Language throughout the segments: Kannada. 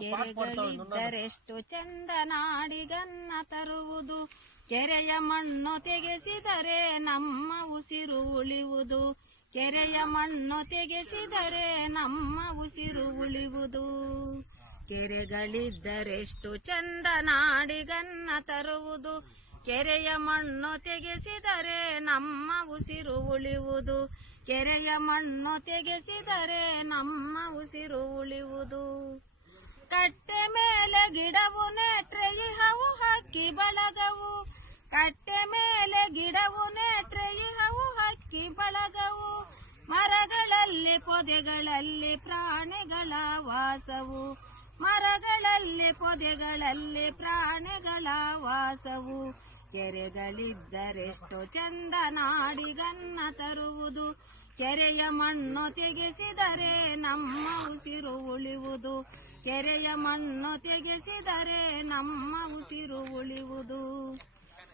ಕೆರೆಗಳಿದ್ದರೆಷ್ಟು ಚಂದ ನಾಡಿಗನ್ನ ತರುವುದು. ಕೆರೆಯ ಮಣ್ಣು ತೆಗೆಸಿದರೆ ನಮ್ಮ ಉಸಿರು ಉಳಿಯುವುದು ಕೆರೆಯ ಮಣ್ಣು ತೆಗೆಸಿದರೆ ನಮ್ಮ ಉಸಿರು ಉಳಿಯುವುದು ಕೆರೆಗಳಿದ್ದರೆಷ್ಟು ಚಂದ ನಾಡಿಗನ್ನ ತರುವುದು. ಕೆರೆಯ ಮಣ್ಣು ತೆಗೆಸಿದರೆ ನಮ್ಮ ಉಸಿರು ಉಳಿಯುವುದು ಕೆರೆಯ ಮಣ್ಣು ತೆಗೆಸಿದರೆ ನಮ್ಮ ಉಸಿರು ಉಳಿಯುವುದು ಕಟ್ಟೆ ಮೇಲೆ ಗಿಡವು ನೆಟ್ರೆ ಇಹವು ಹಕ್ಕಿ ಬಳಗವು. ಕಟ್ಟೆ ಮೇಲೆ ಗಿಡವು ನೆಟ್ರೆ ಇಹವು ಹಕ್ಕಿ ಬಳಗವು. ಮರಗಳಲ್ಲಿ ಪೊದೆಗಳಲ್ಲಿ ಪ್ರಾಣಿಗಳ ವಾಸವು. ಮರಗಳಲ್ಲಿ ಪೊದೆಗಳಲ್ಲಿ ಪ್ರಾಣಿಗಳ ವಾಸವು. ಕೆರೆಗಳಿದ್ದರೆಷ್ಟು ಚಂದ ನಾಡಿಗನ್ನ ತರುವುದು. ಕೆರೆಯ ಮಣ್ಣು ತೆಗೆಸಿದರೆ ನಮ್ಮ ಉಸಿರು ಉಳಿಯುವುದು ಕೆರೆಯ ಮಣ್ಣು ತೆಗೆಸಿದರೆ ನಮ್ಮ ಉಸಿರು ಉಳಿಯುವುದು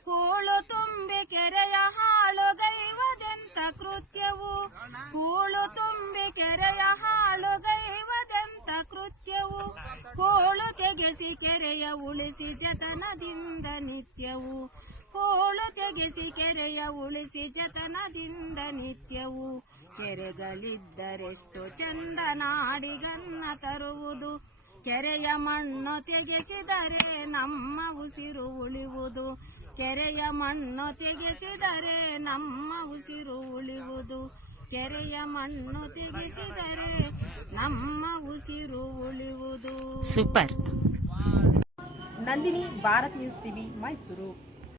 ಕೂಳು ತುಂಬಿ ಕೆರೆಯ ಹಾಳುಗೈವದೆಂತ ಕೃತ್ಯವು? ಕೂಳು ತುಂಬಿ ಕೆರೆಯ ಹಾಳುಗೈವದೆಂತ ಕೃತ್ಯವು? ಕೋಳು ತೆಗೆಸಿ ಕೆರೆಯ ಉಳಿಸಿ ಜತನದಿಂದ ನಿತ್ಯವು. ಕೋಳು ತೆಗೆಸಿ ಕೆರೆಯ ಉಳಿಸಿ ಜತನದಿಂದ ನಿತ್ಯವು. ಕೆರೆಗಳಿದ್ದರೆಷ್ಟು ಚಂದ ನಾಡಿಗನ್ನ ತರುವುದು. ಕೆರೆಯ ಮಣ್ಣು ತೆಗೆಸಿದರೆ ನಮ್ಮ ಉಸಿರು ಉಳಿವುದು. ಕೆರೆಯ ಮಣ್ಣು ತೆಗೆಸಿದರೆ ನಮ್ಮ ಉಸಿರು ಉಳಿವುದು. ಕೆರೆಯ ಮಣ್ಣು ತೆಗೆಸಿದರೆ ನಮ್ಮ ಉಸಿರು ಉಳಿವುದು. Super. Nandini Bharat news TV Mysuru.